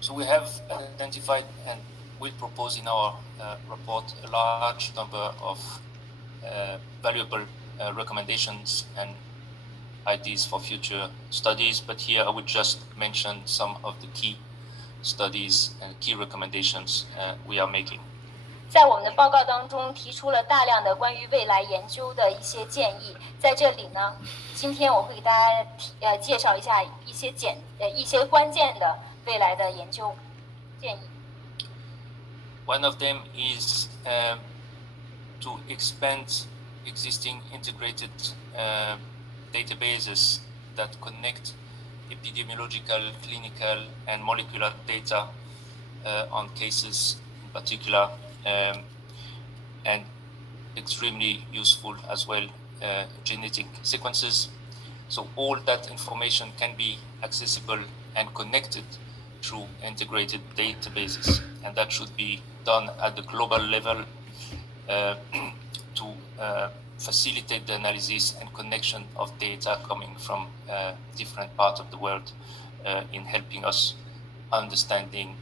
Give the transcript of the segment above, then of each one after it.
So we have identified and will propose in our report a large number of valuable recommendations and ideas for future studies, but here I would just mention some of the key studies and key recommendations we are making. 在我们的报告当中提出了大量的关于未来研究的一些建议，在这里呢，今天我会给大家介绍一下一些关键的未来的研究建议。One of them is to expand existing integrated databases that connect epidemiological, clinical, and molecular data on cases in particular, and extremely useful as well, genetic sequences. So all that information can be accessible and connected through integrated databases, and that should be done at the global level to facilitate the analysis and connection of data coming from different parts of the world in helping us understanding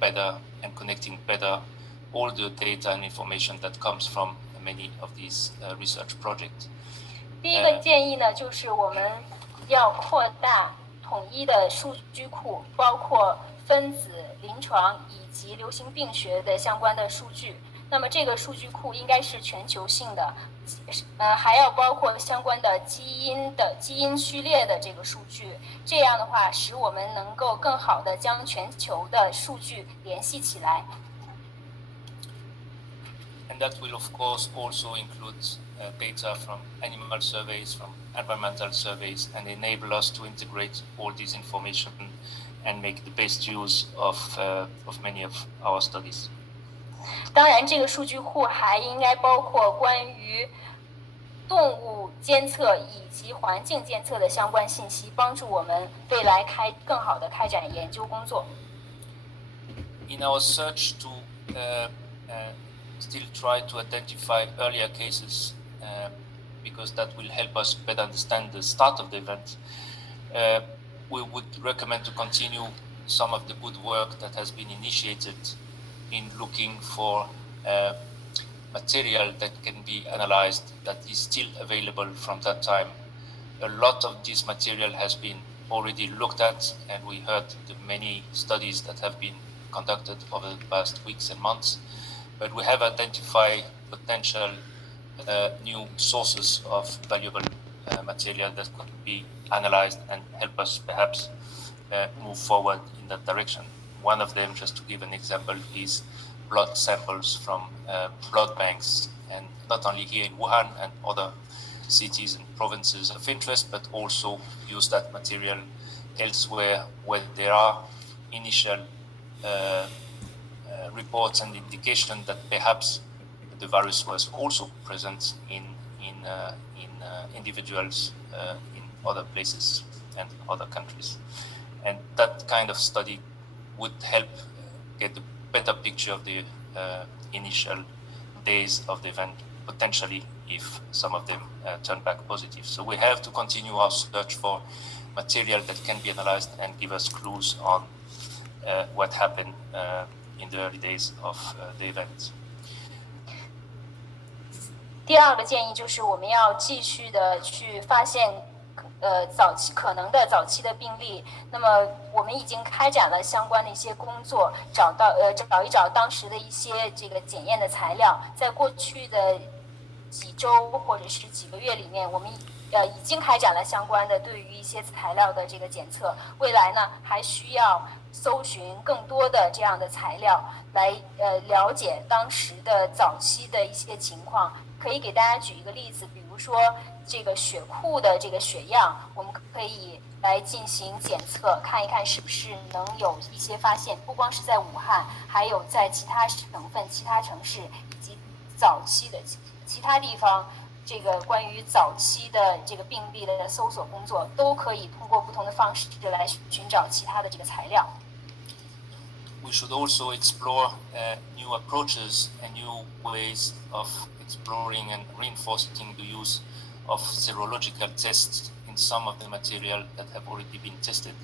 better and connecting better all the data and information that comes from many of these research projects. 第一个建议呢，就是我们要扩大统一的数据库，包括分子、临床以及流行病学的相关的数据。那么这个数据库应该是全球性的，还要包括相关的基因序列的这个数据。这样的话，使我们能够更好的将全球的数据联系起来。And that will, of course, also include data from animal surveys, from environmental surveys, and enable us to integrate all this information and make the best use of many of our studies. 当然，这个数据库还应该包括关于动物监测以及环境监测的相关信息，帮助我们未来更好的开展研究工作。In our search to still try to identify earlier cases, because that will help us better understand the start of the event, we would recommend to continue some of the good work that has been initiated in looking for material that can be analyzed that is still available from that time. A lot of this material has been already looked at, and we heard the many studies that have been conducted over the past weeks and months, but we have identified potential new sources of valuable material that could be analyzed and help us perhaps move forward in that direction. One of them, just to give an example, is blood samples from blood banks, and not only here in Wuhan and other cities and provinces of interest, but also use that material elsewhere where there are initial reports and indication that perhaps the virus was also present in individuals in other places and other countries. And that kind of study would help get a better picture of the initial days of the event, potentially if some of them turn back positive. So we have to continue our search for material that can be analyzed and give us clues on what happened in the early days of the event. 第二个建议就是我们要继续的去发现可能的早期的病例。那么我们已经开展了相关的一些工作，找一找当时的一些这个检验的材料。在过去的几周或者是几个月里面，我们已经开展了相关的对于一些材料的这个检测。未来呢，还需要搜寻更多的这样的材料来了解当时的早期的一些情况。可以给大家举一个例子，比如说这个血库的这个血样，我们可以来进行检测，看一看是不是能有一些发现。不光是在武汉，还有在其他省份、其他城市以及早期的其他地方，这个关于早期的这个病例的搜索工作，都可以通过不同的方式来寻找其他的这个材料。We should also explore new approaches and new ways of exploring and reinforcing the use of serological tests in some of the material that have already been tested.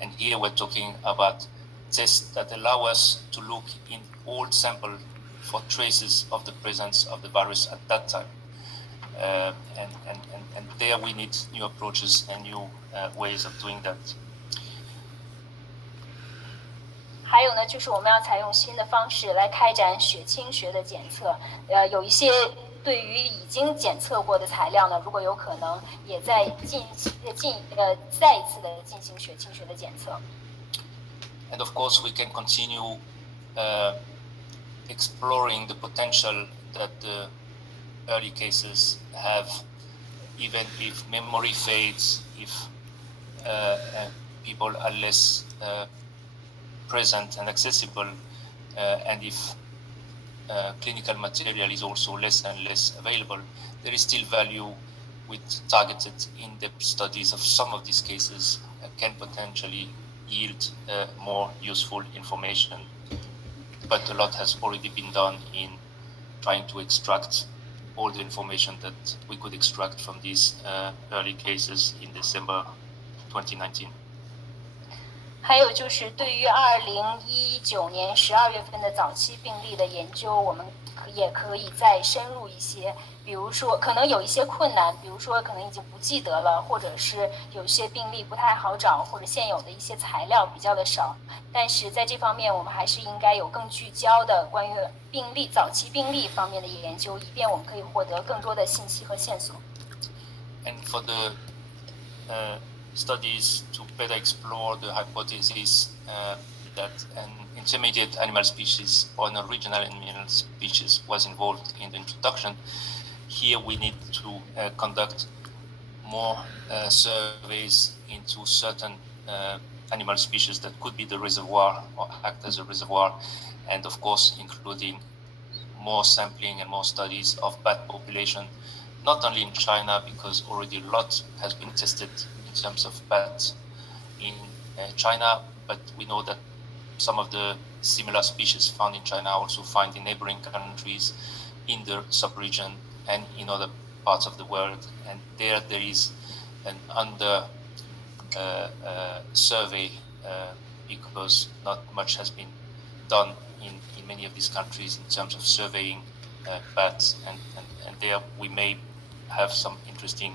And here we're talking about tests that allow us to look in old sample for traces of the presence of the virus at that time. And there we need new approaches and new ways of doing that. 还有呢，就是我们要采用新的方式来开展血清学的检测。有一些对于已经检测过的材料呢，如果有可能，也在再一次的进行血清学的检测。And of course, we can continue exploring the potential that the early cases have, even if memory fades, if people are less present and accessible, and if clinical material is also less and less available, there is still value with targeted in-depth studies of some of these cases can potentially yield more useful information. But a lot has already been done in trying to extract all the information that we could extract from these early cases in December 2019. 还有就是对于2019年12月份的早期病例的研究，我们也可以再深入一些。比如说，可能有一些困难，比如说可能已经不记得了，或者是有些病例不太好找，或者现有的一些材料比较的少。但是在这方面，我们还是应该有更聚焦的关于早期病例方面的研究，以便我们可以获得更多的信息和线索。And for the studies to better explore the hypothesis that an intermediate animal species or an original animal species was involved in the introduction, here we need to conduct more surveys into certain animal species that could be the reservoir or act as a reservoir, and of course including more sampling and more studies of bat population, not only in China, because already a lot has been tested in terms of bats in China, but we know that some of the similar species found in China also found in neighboring countries, in the sub-region and in other parts of the world, and there is an under survey because not much has been done in many of these countries in terms of surveying bats, and there we may have some interesting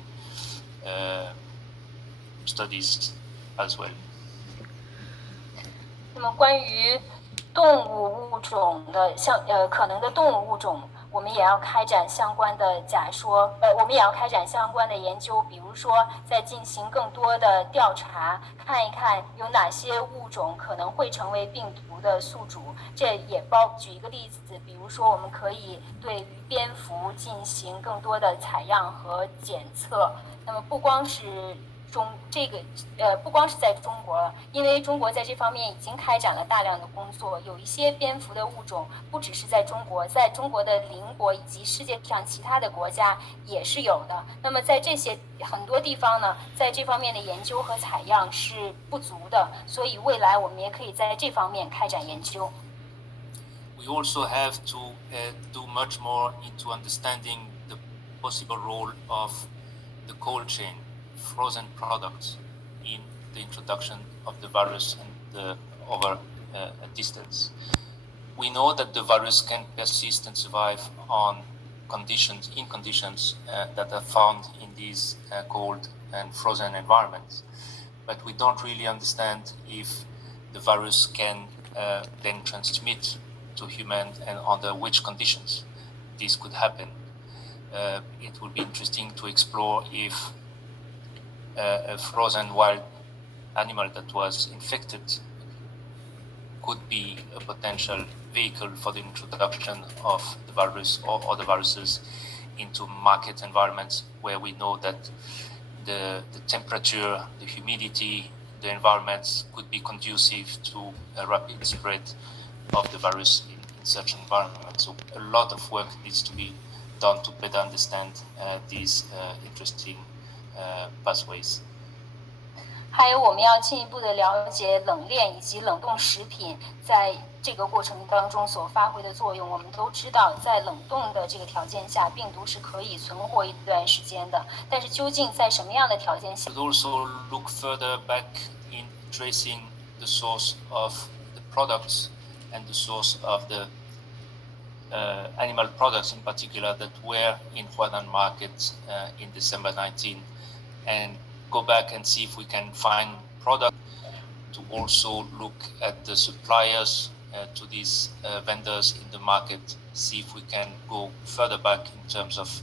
studies as well. 那么关于动物物种的可能的动物物种，我们也要开展相关的我们也要开展相关的研究，比如说在进行更多的调查，看一看有哪些物种可能会成为病毒的宿主。这也举一个例子，比如说我们可以对于蝙蝠进行更多的采样和检测。那么不光是在中国，因为中国在这方面已经开展了大量的工作，有一些蝙蝠的物种不只是在中国，在中国的邻国以及世界上其他的国家也是有的。那么在这些很多地方呢，在这方面的研究和采样是不足的，所以未来我们也可以在这方面开展研究。We also have to do much more into understanding the possible role of the cold chain, frozen products, in the introduction of the virus and over a distance. We know that the virus can persist and survive in conditions that are found in these cold and frozen environments, but we don't really understand if the virus can then transmit to humans and under which conditions this could happen. It would be interesting to explore if a frozen wild animal that was infected could be a potential vehicle for the introduction of the virus or other viruses into market environments where we know that the temperature, the humidity, the environments could be conducive to a rapid spread of the virus in such environments. So a lot of work needs to be done to better understand these interesting pathways. 还有我们要进一步的了解冷链以及冷冻食品在这个过程当中所发挥的作用。我们都知道，在冷冻的这个条件下，病毒是可以存活一段时间的。但是究竟在什么样的条件下？ We also look further back in tracing the source of the products and the source of the animal products in particular that were in Huanan market in December 19, and go back and see if we can find products to also look at the suppliers to these vendors in the market, see if we can go further back in terms of